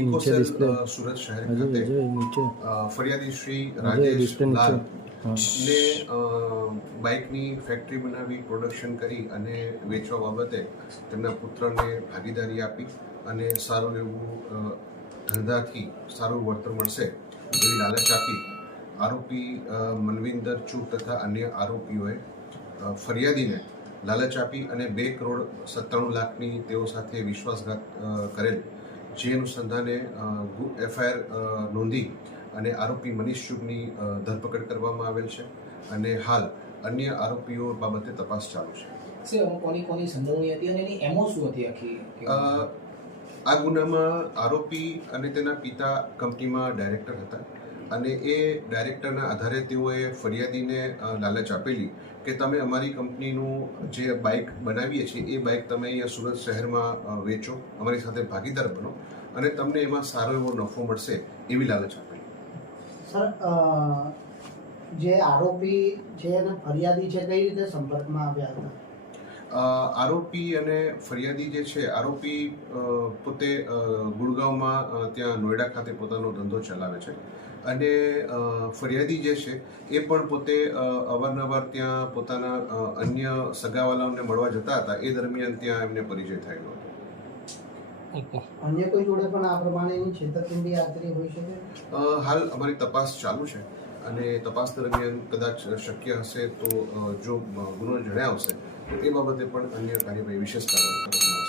Eco cell Surat શહેર ખાતે ફરિયાદી શ્રી રાજેશ લાલ ને બાઇકની ફેક્ટરી બનાવી પ્રોડક્શન કરી અને વેચવા બાબતે તેમના પુત્રને ભાગીદારી આપી અને સારું એવું ધંધાથી સારું વળતર મળશે એવી લાલચ આપી આરોપી મનવિંદર ચૂ તથા અન્ય આરોપીઓએ ફરિયાદીને લાલચ આપી અને 2,97,00,000ની તેઓ સાથે વિશ્વાસઘાત કરેલ, જે અનુસંધાને FIR નોંધી અને આરોપી મનીષ ચૂગની ધરપકડ કરવામાં આવેલ છે અને હાલ અન્ય આરોપીઓ બાબતે તપાસ ચાલુ છે. કોની સંડોવણી હતી અને એની એમઓ શું હતી આખી? આ ગુનામાં આરોપી અને તેના પિતા કંપનીમાં ડાયરેક્ટર હતા અને એ ડાયરેક્ટરના આધારે તેઓએ ફરિયાદીને લાલચ આપેલી કે તમે અમારી કંપનીનું જે બાઇક બનાવીએ છીએ એ બાઇક તમે અહીંયા સુરત શહેરમાં વેચો, અમારી સાથે ભાગીદાર બનો અને તમને એમાં સારો એવો નફો મળશે એવી લાલચ આપેલી. સર, જે આરોપી છે અને ફરિયાદી છે કઈ રીતે સંપર્કમાં આવ્યા હતા? આરોપી અને ફરિયાદી જે છે, આરોપી પોતે ગુડગાંવમાં ત્યાં નોઈડા ખાતે પોતાનો ધંધો ચલાવે છે અને ફરિયાદી જે છે એ પણ પોતે અવારનવાર ત્યાં પોતાના અન્ય સગાવાલાઓને મળવા જતા હતા. એ દરમિયાન ત્યાં એમને પરિચય થયેલો હતો. અન્ય કોઈ જોડે પણ આ પ્રમાણેની છેતરપિંડી આચરી હોઈ શકે? હાલ અમારી તપાસ ચાલુ છે અને તપાસ દરમિયાન કદાચ શક્ય હશે તો જો ગુનો જણાવશે તો એ બાબતે પણ અન્ય કાર્યવાહી વિશેષ કાર્યવાહી કરવામાં આવશે.